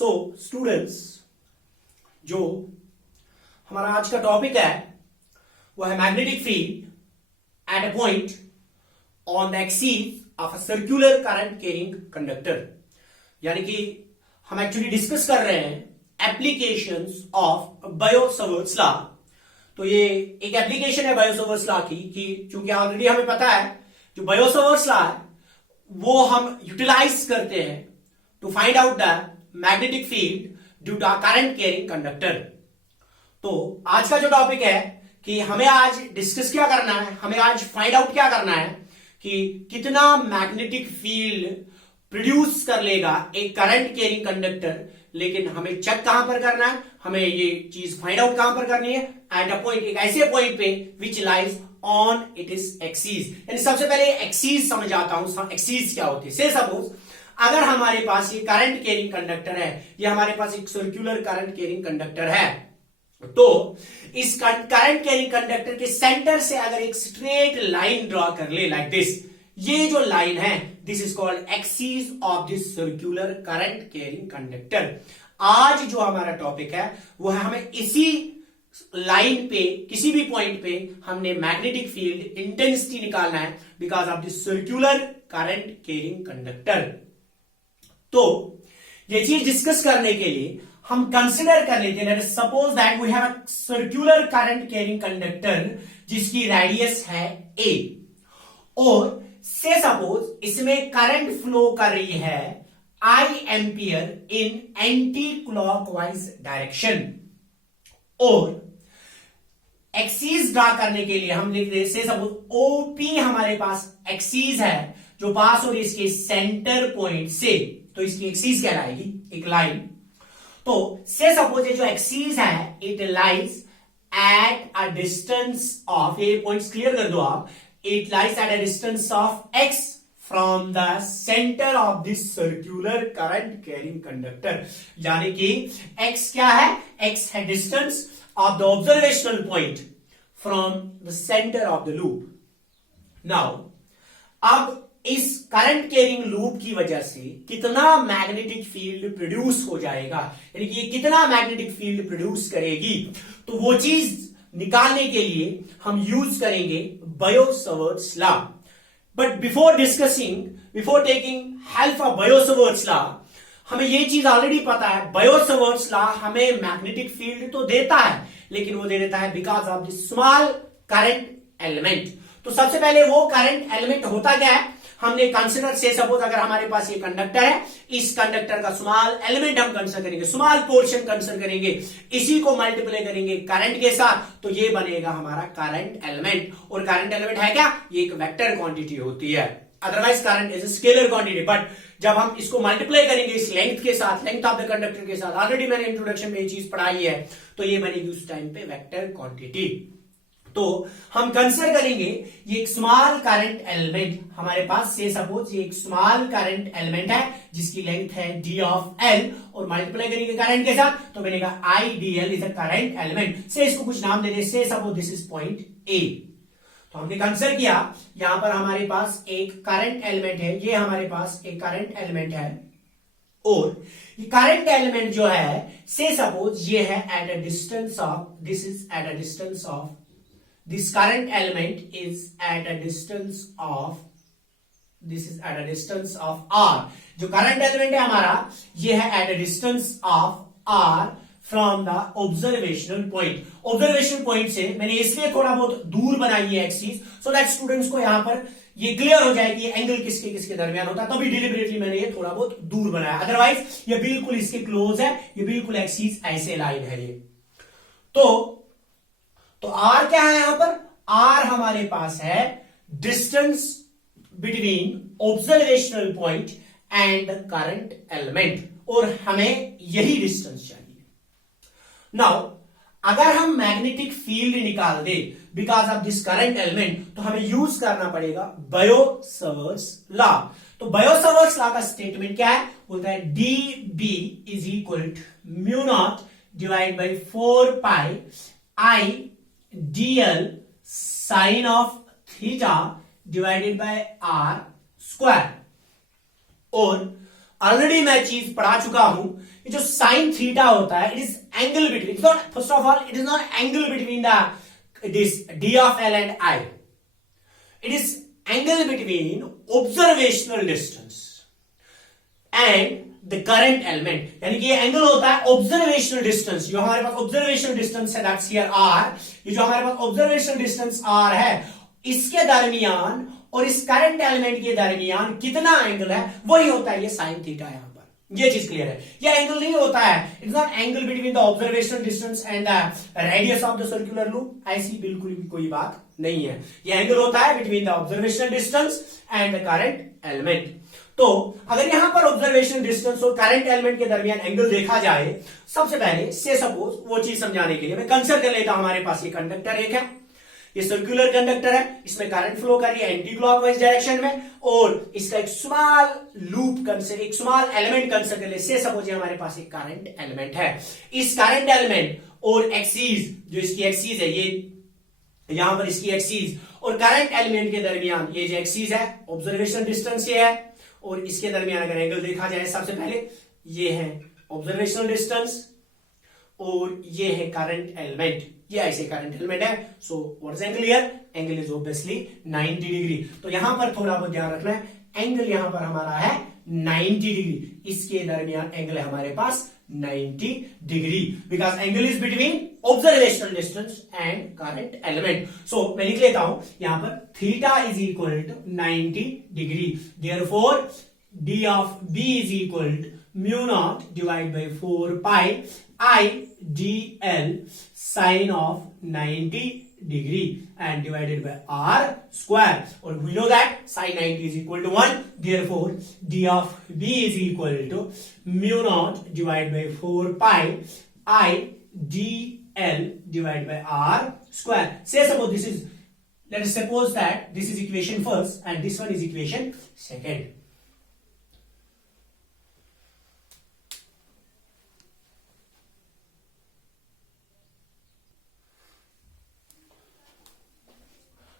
So students, जो हमारा आज का टॉपिक है वो है magnetic field at a point on the axis of a circular current carrying conductor. यानी कि हम एक्चुअली डिस्कस कर रहे हैं एप्लीकेशंस ऑफ बायो-सावर्ट्स लॉ। तो ये एक एप्लीकेशन है बायो-सावर्ट्स लॉ की, कि चूंकि ऑलरेडी हमें पता है जो बायो-सावर्ट्स लॉ है वो हम यूटिलाइज करते हैं to find out the magnetic field due to current carrying conductor. तो आज का जो टॉपिक है कि हमें आज डिस्कस क्या करना है, हमें आज फाइंड आउट क्या करना है कि कितना मैग्नेटिक फील्ड प्रोड्यूस कर लेगा एक करंट कैरिंग कंडक्टर। लेकिन हमें चेक कहां पर करना है, हमें ये चीज फाइंड आउट कहां पर करनी है, एट अ पॉइंट, एक ऐसे पॉइंट पे which lies on it is axis. यानी सबसे पहले एक्सीस समझ आता हूं, एक्सीस क्या होती है। से सपोज अगर हमारे पास ये करंट कैरिंग कंडक्टर है, ये हमारे पास एक सर्कुलर करंट कैरिंग कंडक्टर है, तो इस करंट कैरिंग कंडक्टर के सेंटर से अगर एक स्ट्रेट लाइन ड्रॉ कर ले लाइक दिस, ये जो लाइन है this is called axis of this circular current carrying conductor. आज जो हमारा टॉपिक है वो है हमें इसी लाइन पे, किसी भी पॉइंट पे हमने मैग्नेटिक फील्ड इंटेंसिटी निकालना है because of this circular current carrying conductor. तो ये चीज डिस्कस करने के लिए हम कंसिडर कर लेते हैं, suppose that we have a circular current carrying conductor जिसकी रेडियस है a, और से सपोज इसमें करंट फ्लो कर रही है I ampere in anti clockwise direction. और एक्सीस ड्रा करने के लिए हम लिख रहे हैं, से सपोज OP हमारे पास एक्सीस है जो पास हो रही है इसके सेंटर पॉइंट से, तो इसकी एक्सीस क्या आएगी, एक लाइन। तो से सपोज ये जो एक्सीस है it lies at a distance of, ये पॉइंट्स क्लियर कर दो आप, it lies at a distance of x from the centre of this circular current carrying conductor. यानी कि x क्या है, x है distance of the observational point from the centre of the loop. Now अब इस करंट कैरिंग लूप की वजह से कितना मैग्नेटिक फील्ड प्रोड्यूस हो जाएगा, यानी कि ये कितना मैग्नेटिक फील्ड प्रोड्यूस करेगी, तो वो चीज निकालने के लिए हम यूज करेंगे bio-Savart's law. But before discussing, before taking help of bio-Savart's law, हमें ये चीज ऑलरेडी पता है बायो-सावर्ट्स लॉ हमें मैग्नेटिक फील्ड तो देता है, लेकिन वो दे देता है because of the small current element. तो सबसे पहले वो करंट एलिमेंट होता क्या है, हमने कंसिडर, से सपोज अगर हमारे पास ये कंडक्टर है, इस कंडक्टर का स्मॉल एलिमेंट हम कंसिडर करेंगे, स्मॉल पोर्शन कंसिडर करेंगे, इसी को मल्टीप्लाई करेंगे करंट के साथ, तो ये बनेगा हमारा करंट एलिमेंट। और करंट एलिमेंट है क्या, ये एक वेक्टर क्वांटिटी होती है, otherwise current is scalar quantity. But जब हम इसको मल्टीप्लाई करेंगे इस लेंथ के साथ, लेंथ ऑफ द कंडक्टर के साथ, ऑलरेडी मैंने इंट्रोडक्शन में ये चीज पढ़ाई है, तो ये बनेगी उस टाइम पे वेक्टर क्वांटिटी। तो हम कंसिडर करेंगे ये एक स्मॉल करंट एलिमेंट हमारे पास, से सपोज ये एक स्मॉल करंट एलिमेंट है जिसकी लेंथ है d ऑफ l, और मल्टीप्लाई करेंगे करंट के साथ तो बनेगा IDL is a current element. से इसको कुछ नाम दे दे, से suppose this is point A। तो हमने कंसिडर किया यहां पर हमारे पास एक करंट एलिमेंट है, ये हमारे पास एक करंट एलिमेंट है, और ये करंट एलिमेंट जो है से सपोज ये है at a distance of, this is at a distance of, this current element is at a distance of, this is at a distance of r। जो करंट एलिमेंट है हमारा ये है at a distance of r from the observational point। Observational point से मैंने इसलिए थोड़ा बहुत दूर बनाई है एक्सिस, सो दैट स्टूडेंट्स को यहां पर ये क्लियर हो जाए कि ये एंगल किसके किसके दरमियान होता है, तभी डिलिबरेटली मैंने ये थोड़ा बहुत दूर बनाया, अदरवाइज ये बिल्कुल इसके क्लोज है, ये बिल्कुल एक्सिस ऐसे लाइन है ये। तो R क्या है यहां पर, R हमारे पास है distance between observational point and the current element, और हमें यही डिस्टेंस चाहिए। नाउ अगर हम मैग्नेटिक फील्ड निकाल दे because of this current element, तो हमें यूज करना पड़ेगा बायो-सावर्ट्स लॉ। तो बायो-सावर्ट्स लॉ का स्टेटमेंट क्या है, बोलता है dB is equal to mu not divide by 4 pi I dl sine of theta divided by r square. और ऑलरेडी मैं चीज पढ़ा चुका हूं, ये जो साइन थीटा होता है, it is angle between, it's not, first of all it is naught angle between the this D of l and I, it is angle between observational distance and the current element. यानी कि ये angle होता है observational distance, जो हमारे पास observational distance है, that's here are, ये जो हमारे पास ऑब्जर्वेशनल डिस्टेंस आर है, इसके दरमियान और इस करंट एलिमेंट के दरमियान कितना एंगल है, वही होता है ये साइन थीटा। यहां पर ये चीज क्लियर है, ये एंगल नहीं होता है, it's naught angle between the observational distance and the radius of the circular loop, ऐसी बिल्कुल भी कोई बात नहीं है। ये एंगल होता है between the observational distance and the current element. तो अगर यहां पर ऑब्जर्वेशन डिस्टेंस और करंट एलिमेंट के दरमियान एंगल देखा जाए, सबसे पहले से सपोज वो चीज समझाने के लिए मैं कंसिडर कर लेता हूं, हमारे पास ये कंडक्टर एक है, ये सर्कुलर कंडक्टर है, इसमें करंट फ्लो कर रही है एंटी क्लॉकवाइज डायरेक्शन में, और इसका एक स्मॉल लूप कंसिडर, एक स्मॉल एलिमेंट कंसिडर कर ले, से सपोज ये हमारे पास एक करंट एलिमेंट है। इस करंट एलिमेंट और एक्सीज, जो इसकी एक्सीज है, ये यहां पर इसकी एक्सीज और करंट एलिमेंट के दरमियान ये जो एक्सीज है, ऑब्जर्वेशन डिस्टेंस ये है, और इसके दरमियान अगर एंगल देखा जाए, सबसे पहले ये है ऑब्जर्वेशनल डिस्टेंस और ये है करंट एलिमेंट, ये ऐसे करंट एलिमेंट है। So what is angle here? Angle is obviously 90 degree. तो यहां पर थोड़ा बहुत ध्यान रखना है, एंगल यहां पर हमारा है 90 डिग्री, इसके दरमियान एंगल है हमारे पास 90 degree, because angle is between observational distance and current element. So मैं लिख लेता हूं यहां पर theta is equal to 90 degree, therefore D of B is equal to mu not divide by 4 pi I D L sine of 90 degree and divided by r square, or we know that sin 90 is equal to 1, therefore d of b is equal to mu naught divided by 4 pi I d l divided by r square. Say suppose this is, let us suppose that this is equation first and this one is equation second.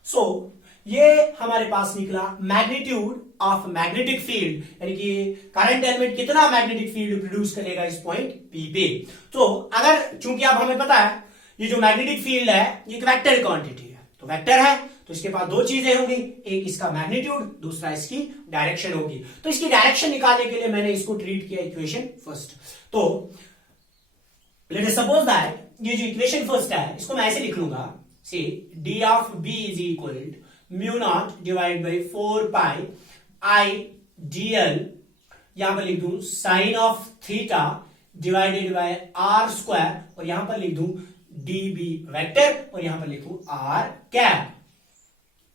सो ये हमारे पास निकला magnitude of magnetic field, यानी कि current element कितना magnetic field produce करेगा इस point P पे। तो अगर, चूंकि अब हमें पता है ये जो मैग्नेटिक फील्ड है ये एक वेक्टर क्वांटिटी है, तो वेक्टर है तो इसके पास दो चीजें होंगी, एक इसका मैग्नीट्यूड, दूसरा इसकी डायरेक्शन होगी। तो इसकी डायरेक्शन निकालने के लिए मैंने इसको ट्रीट किया इक्वेशन फर्स्ट। तो लेट अस सपोज दैट ये जो इक्वेशन फर्स्ट है इसको मैं ऐसे लिख लूंगा, see d of b is equal to mu naught divided by 4 pi I dl, यहां पर लिख दूं sin of theta divided by r square, और यहां पर लिख दूं db वेक्टर, और यहां पर लिखूं r कैप।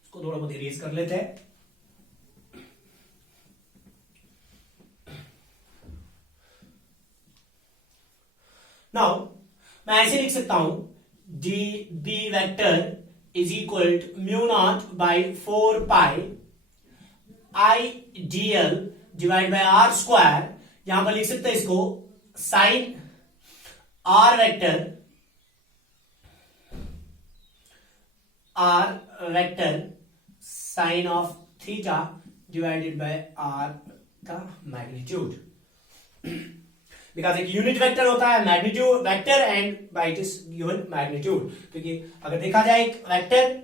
इसको थोड़ा बहुत इरेज कर लेते हैं। नाउ मैं ऐसे लिख सकता हूं db vector is equal to mu naught by 4 pi I dl divided by r square, यहां पर लिख सकते हैं इसको sin r vector sin of theta divided by r का मैग्नीट्यूड, बिकॉज एक यूनिट वेक्टर होता है magnitude vector and by it is given magnitude, क्योंकि अगर देखा जाए एक वेक्टर,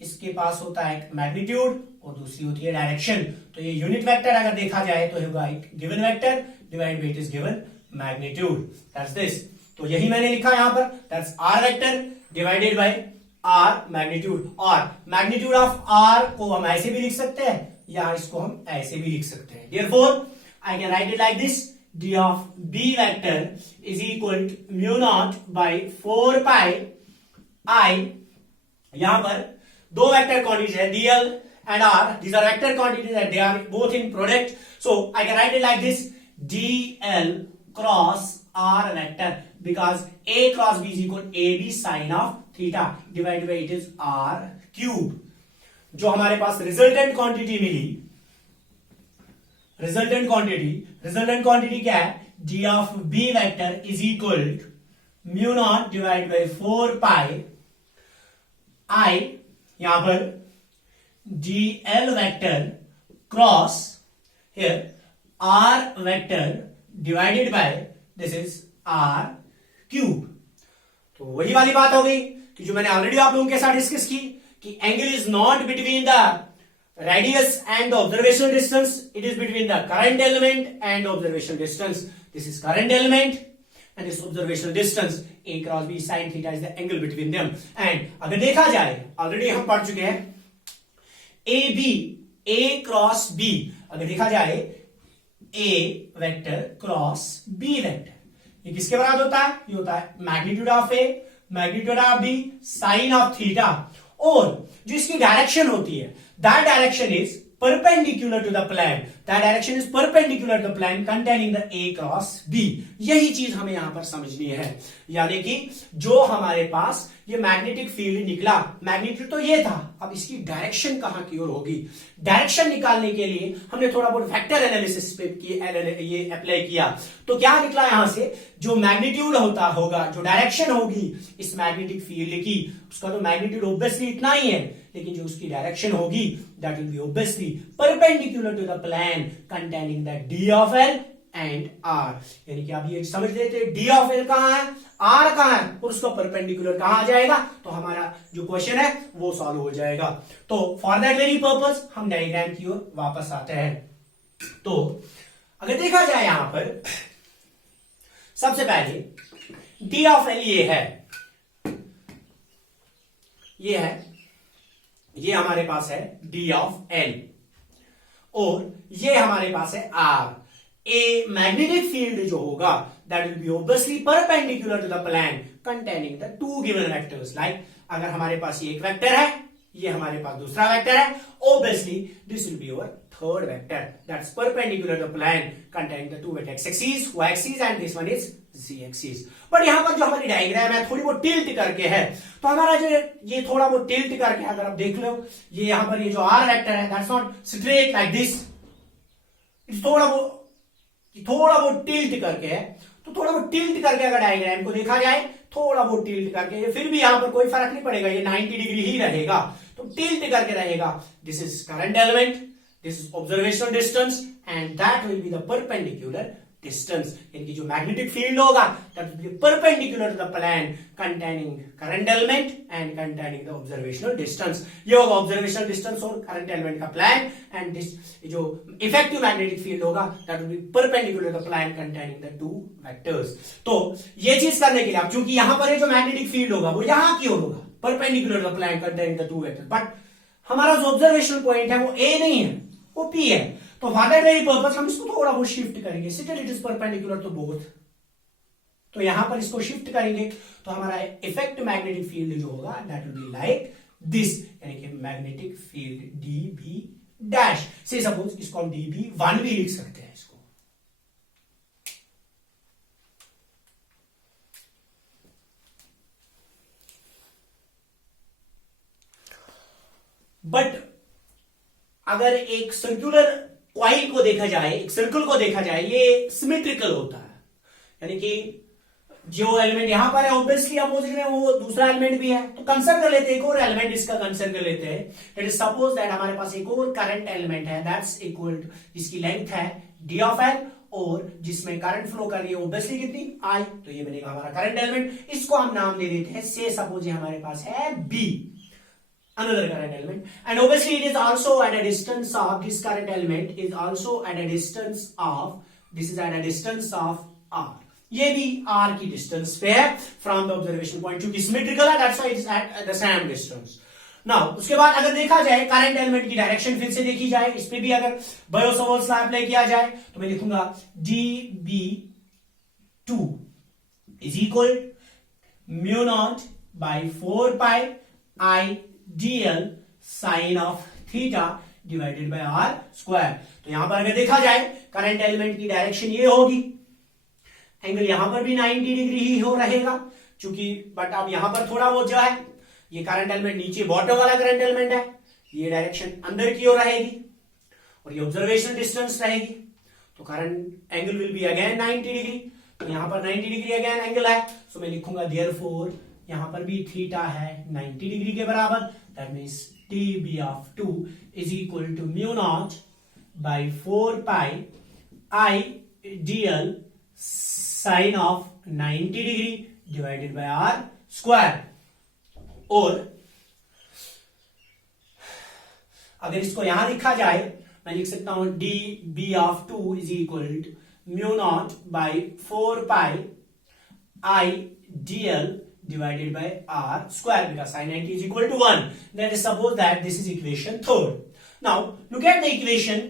इसके पास होता है एक मैग्नीट्यूड और दूसरी होती है डायरेक्शन। तो ये यूनिट वेक्टर अगर देखा जाए तो होगा एक given vector divide by it is given magnitude, that's this. तो यही मैंने लिखा यहां पर, that's r vector divided by r magnitude, और मैग्नीट्यूड ऑफ आर को हम ऐसे भी लिख सकते हैं या इसको हम ऐसे भी लिख सकते हैं। Therefore I can write it like this, d of b vector is equal to mu naught by 4 pi I, यहां पर दो वेक्टर क्वांटिटीज है dl and r, these are vector quantities and they are both in product, so I can write it like this, dl cross r vector, because a cross b is equal to ab sin of theta divided by it is r cube। जो हमारे पास resultant quantity मिली, resultant quantity क्या है, d of b vector is equal to mu not divide by 4 pi I, यहां पर dl vector cross here r vector divided by this is r cube. तो वही वाली बात हो गई कि जो मैंने ऑलरेडी आप लोगों के साथ डिस्कस की कि angle is not between the radius and the observational distance, it is between the current element and observational distance. This is current element and this observational distance, a cross b sine theta is the angle between them. And अगर देखा जाए, already हम पढ़ चुके हैं, a b, a cross b, अगर देखा जाए a vector cross b vector, ये किसके बराबर होता है? ये होता है magnitude of a, magnitude of b, sine of theta. और जो इसकी डायरेक्शन होती है, that direction is perpendicular to the plane, that direction is perpendicular to the plane containing the A cross B। यही चीज हमें यहां पर समझनी है, यानी कि जो हमारे पास ये मैग्नेटिक फील्ड निकला, मैग्नीट्यूड तो ये था, अब इसकी डायरेक्शन कहां की ओर होगी, डायरेक्शन निकालने के लिए हमने थोड़ा बहुत वेक्टर एनालिसिस पे ये अप्लाई किया। तो क्या निकला यहां से, जो मैग्नीट्यूड होगा, जो डायरेक्शन होगी इस मैग्नेटिक फील्ड की, उसका तो मैग्नीट्यूड ऑब्वियसली इतना ही है, लेकिन जो उसकी डायरेक्शन होगी that will be obviously perpendicular to the plane containing the d of l and r. यानी कि आप ये समझ लेते डी ऑफ एल कहां है, आर कहां है, और उसका परपेंडिकुलर कहां आ जाएगा, तो हमारा जो क्वेश्चन है वो सॉल्व हो जाएगा। तो फॉर दैट वेरी पर्पस हम डायग्राम की ओर वापस आते हैं। तो अगर देखा जाए यहां पर सबसे पहले डी ऑफ एल ये है, ये हमारे पास है डी ऑफ एल, और ये हमारे पास है आर। ए मैग्नेटिक फील्ड जो होगा that will be obviously perpendicular to the plane containing the two given vectors. Like अगर हमारे पास ये एक वेक्टर है, ये हमारे पास दूसरा वेक्टर है, obviously this will be your third vector that's perpendicular to the plane containing the two vector axis, Y axis and this one is Z axis. But यहां पर जो हमारी डायग्राम है थोड़ी बहुत टिल्ट करके है, तो हमारा जो ये थोड़ा बहुत टिल्ट करके, अगर आप देख लो ये यहां पर ये जो आर वेक्टर है that's not straight like this, it's थोड़ा बहुत टिल्ट करके है। तो थोड़ा बहुत टिल्ट करके अगर डायग्राम को देखा जाए, थोड़ा बहुत टिल्ट करके, फिर भी यहां पर कोई फर्क नहीं पड़ेगा, ये 90 डिग्री ही रहेगा, तो टिल्ट करके रहेगा। This is current element, this is observational distance and that will be the perpendicular distance. यानी जो मैग्नेटिक फील्ड होगा that will be perpendicular to the plane containing current element and containing the observational distance. ये होगा observational distance और current element का plane, and this जो effective magnetic field होगा that will be perpendicular to the plane containing the two vectors. तो ये चीज करने के लिए, अब चूंकि यहां पर ये जो मैग्नेटिक फील्ड होगा वो यहां की ओर होगा, perpendicular to the plane containing the two vectors, but हमारा जो ऑब्जर्वेशनल पॉइंट है वो ए नहीं है, वो पी है। तो फॉर दैट वेरी पर्पस हम इसको थोड़ा बहुत शिफ्ट करेंगे, still it is perpendicular to both, तो यहां पर इसको शिफ्ट करेंगे तो हमारा इफेक्ट मैग्नेटिक फील्ड जो होगा that will be like this, यानी कि magnetic field d b dash से, सपोज इसको हम डी बी 1 भी लिख सकते हैं इसको। बट अगर एक सर्कुलर कॉइल को देखा जाए, एक सर्कल को देखा जाए, ये सिमेट्रिकल होता है, यानी कि जो एलिमेंट यहां पर है ऑब्वियसली अपोजिट में वो दूसरा एलिमेंट भी है, तो कंसिडर कर लेते हैं एक और एलिमेंट इसका कंसिडर कर लेते हैं। दैट इज सपोज दैट हमारे पास एक और करंट एलिमेंट है दैट्स इक्वल टू, जिसकी लेंथ है डी ऑफ एल और जिसमें करंट फ्लो कर रही है ऑब्वियसली कितनी, आई। तो ये बनेगा हमारा करंट एलिमेंट, इसको हम नाम दे देते हैं से, सपोज ये हमारे पास है B, another current element, and obviously it is also at a distance of, this current element is also at a distance of, this is at a distance of r, ये भी r की distance पे है from the observation point, क्योंकि symmetrical है that's why it is at the same distance. Now उसके बाद अगर देखा जाए करंट एलिमेंट की डायरेक्शन फिर से देखी जाए, इस पे भी अगर बायो-सावर्ट्स लॉ अप्लाई किया जाए तो मैं लिखूंगा dB2 is equal mu naught by 4 pi I dl sine of theta divided by r square. तो यहां पर अगर देखा जाए करंट एलिमेंट की डायरेक्शन ये होगी, एंगल यहां पर भी 90 डिग्री ही हो रहेगा, चूंकि बट अब यहां पर थोड़ा वो जो है ये करंट एलिमेंट नीचे बॉटम वाला करंट एलिमेंट है, ये डायरेक्शन अंदर की ओर रहेगी और ये ऑब्जर्वेशन डिस्टेंस रहेगी, तो current angle will be again 90 degree. तो यहां पर 90 डिग्री अगेन एंगल है, सो मैं लिखूंगा देयरफॉर यहां पर भी थीटा है 90 डिग्री के बराबर, that means dB of 2 is equal to mu naught by 4 pi ideal sine of 90 degree divided by r square. और अगर इसको यहां लिखा जाए, मैं लिख सकता हूं d b of 2 is equal to mu naught by 4 pi ideal divided by r square, because sin 90 is equal to 1. Let us suppose that this is equation third. Now look at the equation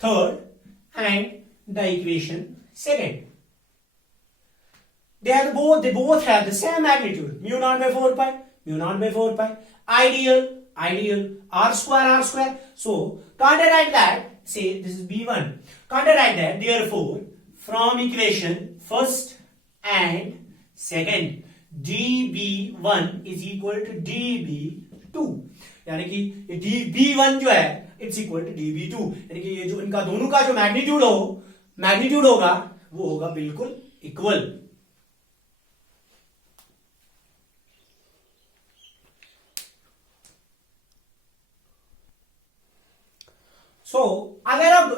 third and the equation second. They both have the same magnitude, mu naught by 4 pi, mu naught by 4 pi. Ideal, r square. So can't I write that? Say this is b1. Can't I write that? Therefore, from equation first and second, db1 is equal to db2. यानी कि db1 जो है it's equal to db2, यानी कि ये जो इनका दोनों का जो मैग्नीट्यूड होगा वो होगा बिल्कुल इक्वल. अगर अब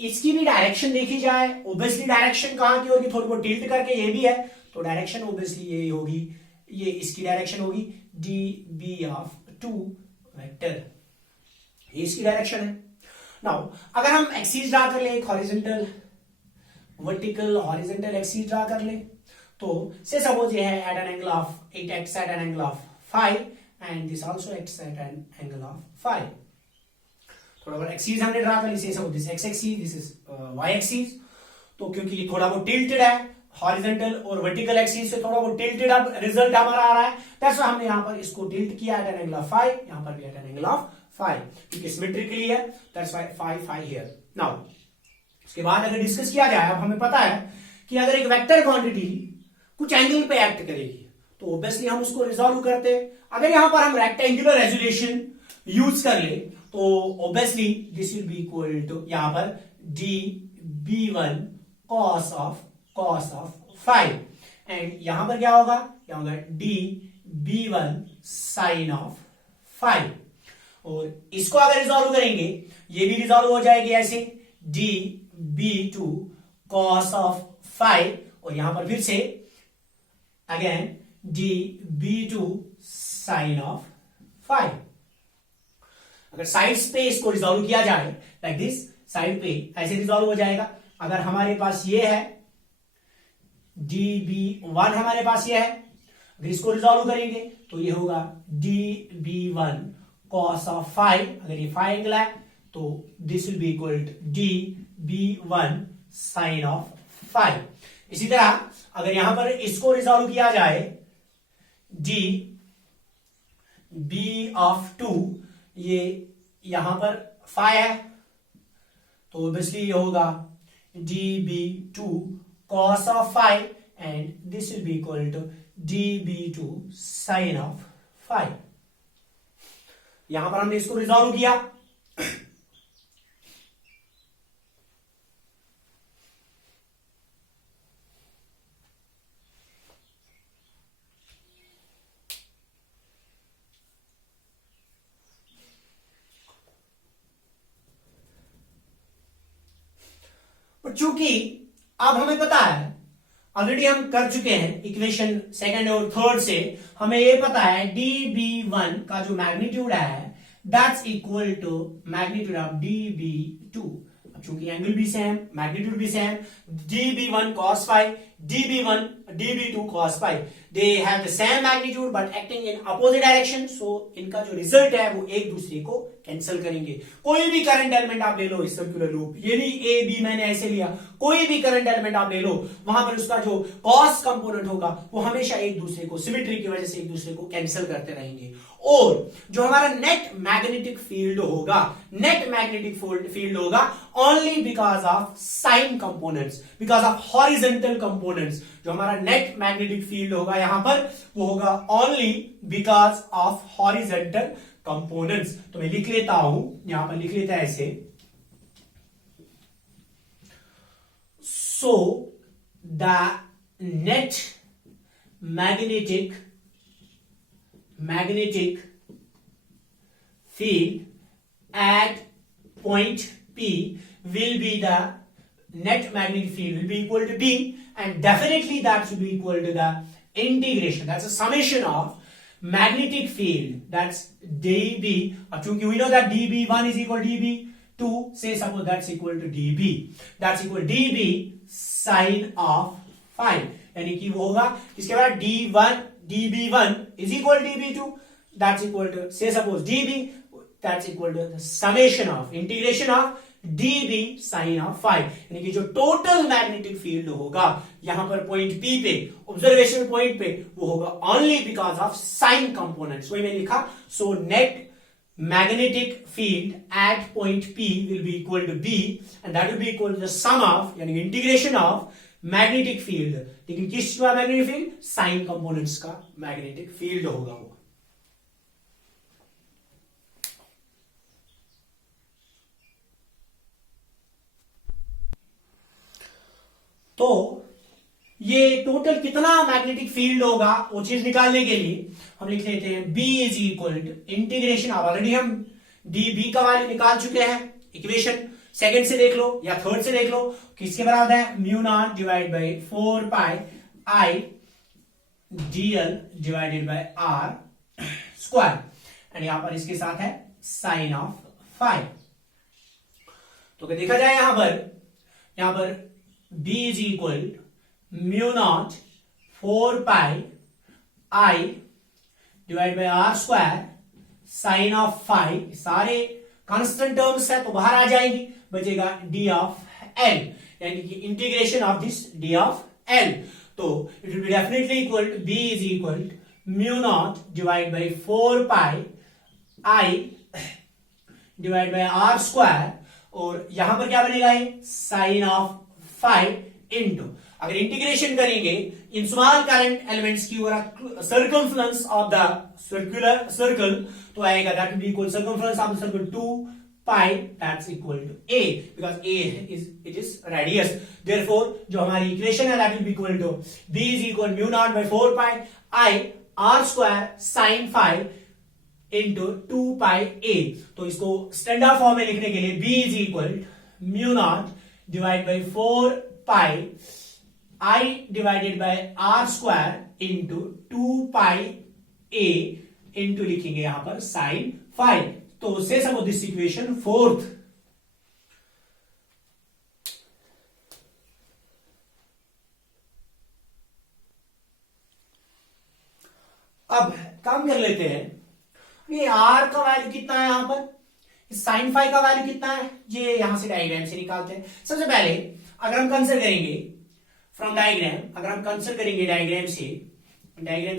इसकी भी डायरेक्शन देखी जाए, ऑब्वियसली डायरेक्शन कहां की होगी, थोड़ी बहुत टिल्ट करके ये भी है, तो डायरेक्शन ऑब्वियसली ये होगी, ये इसकी डायरेक्शन होगी डी बी ऑफ 2 वेक्टर, ये इसकी डायरेक्शन है. नाउ अगर हम एक्सिस ड्रा कर ले, एक horizontal vertical horizontal axis draw कर ले, तो से सपोज ये है at an angle of, it acts at an angle of 5 and this also acts at an angle of 5. थोड़ा बहुत एक्सिस हमने ड्रा कर ली, say this x axis, this is y axis. तो क्योंकि ये थोड़ा बहुत टिल्टेड है, हॉरिजॉन्टल और वर्टिकल एक्सिस से थोड़ा बहुत टिल्टेड अब रिजल्ट हमारा आ रहा है, दैट्स व्हाई हमने यहां पर इसको टिल्ट किया एट एन एंगल ऑफ 5, यहां पर भी एट एन एंगल ऑफ 5, क्योंकि सिमेट्रिकली है, दैट्स व्हाई 5 हियर. नाउ उसके बाद अगर डिस्कस किया जाए, अब हमें पता है कि अगर एक वेक्टर क्वांटिटी कुछ एंगल पे एक्ट करेगी तो ऑब्वियसली हम उसको रिजॉल्व करते हैं. अगर यहां पर हम रेक्टेंगुलर रेजोल्यूशन यूज कर ले तो obviously this will be equal to यहां पर D b1 cos of 5 and यहां पर क्या होगा, क्या होगा डी b1 sin ऑफ 5. और इसको अगर रिजॉल्व करेंगे, ये भी रिजॉल्व हो जाएगी ऐसे डी b2 cos ऑफ 5, और यहां पर फिर से again D b2 sin of 5. अगर साइड्स पे इसको रिजॉल्व किया जाए लाइक दिस, साइड पे ऐसे रिजॉल्व हो जाएगा. अगर हमारे पास ये है db1, हमारे पास ये है, अगर इसको रिजॉल्व करेंगे तो ये होगा db1 cos ऑफ 5. अगर ये 5 एंगल है तो this will be equal to db1 sin of 5. इसी तरह अगर यहां पर इसको रिजॉल्व किया जाए db ऑफ 2, ये यहां पर 5 है तो ऑब्वियसली ये होगा db2 cos of 5 and this will be equal to db2 sin of 5. यहां पर हमने इसको रिजॉल्व किया. चूंकि अब हमें पता है, ऑलरेडी हम कर चुके हैं इक्वेशन सेकंड और थर्ड से, हमें ये पता है db1 का जो मैग्नीट्यूड है that's equal to magnitude of db2. चूंकि एंगल भी सेम, मैग्नीट्यूड भी same, db1 cos 5, db2 cos 5, they have the same magnitude but acting in opposite direction. So इनका जो रिजल्ट है वो एक दूसरे को कैंसिल करेंगे. कोई भी करंट एलिमेंट आप ले लो इस सर्कुलर लूप, ये नहीं ए बी मैंने ऐसे लिया, कोई भी करंट एलिमेंट आप ले लो, वहां पर उसका जो कॉस कंपोनेंट होगा वो हमेशा एक दूसरे को सिमेट्री की वजह से एक दूसरे को कैंसिल करते रहेंगे. और जो हमारा नेट मैग्नेटिक फील्ड होगा, नेट मैग्नेटिक फील्ड होगा only because of sine components, because of horizontal components. जो हमारा नेट मैग्नेटिक फील्ड होगा यहां पर वो होगा only because of horizontal components. तो मैं लिख लेता हूं, यहां पर लिख लेता है ऐसे. So the net magnetic field at point P will be the net magnetic field will be equal to B, and definitely that should be equal to the integration, that's a summation of magnetic field, that's dB. Chunki we know that dB1 is equal to dB2, say suppose that's equal to dB, that's equal to dB sine of phi, यानी कि वो होगा इसके बाद dB1 is equal to dB2, that's equal to say suppose dB, that's equal to the summation of integration of dB sin of phi, यानी कि जो total magnetic field होगा यहां पर पॉइंट P पे, ऑब्जर्वेशन पॉइंट पे, वो होगा only because of sine components, वही मैंने लिखा. So net magnetic field at point P will be equal to B, and that will be equal to the sum of यानी कि इंटीग्रेशन ऑफ मैग्नेटिक फील्ड, लेकिन किस का मैग्नेटिक फील्ड, साइन कंपोनेंट्स का magnetic field होगा वो. तो ये टोटल कितना मैग्नेटिक फील्ड होगा वो चीज निकालने के लिए हम लिख लेते हैं B is equal to integration, already हम dB का वैल्यू निकाल चुके हैं, इक्वेशन सेकंड से देख लो या थर्ड से देख लो, किसके बराबर है, mu naught divide by 4 pi I dl divided by r square, and यहां पर इसके साथ है साइन ऑफ फाई. तो अगर देखा जाए यहां पर B is equal mu naught 4 pi I divide by r square sine of phi, सारे कांस्टेंट टर्म्स है तो बाहर आ जाएंगी, बचेगा d ऑफ l, यानी कि integration of this d of l. तो it will be definitely equal to B is equal mu not divide by 4 pi I divide by r square, और यहां पर क्या बनेगा, साइन ऑफ फाई इंटू, अगर integration करेंगे इन स्मॉल करंट एलिमेंट्स की over circumference of the circular circle, तो आएगा that will be equal circumference of the circle 2 pi, that's equal to a, because a is radius. Therefore जो हमारी equation है that will be equal to b is equal mu naught by 4 pi I r square sine phi into 2 pi a. तो इसको standard form में लिखने के लिए b is equal mu not divide by 4 pi I divided by r square into 2 pi a into लिखेंगे यहां पर sine phi. तो say suppose this equation fourth. अब काम कर लेते हैं, ये r का वैल्यू कितना है, यहां पर साइन फाई का वैल्यू कितना है, ये यहां से डायग्राम से निकालते हैं. सबसे पहले अगर हम कंसिडर करेंगे फ्रॉम डायग्राम, अगर हम कंसिडर करेंगे डायग्राम से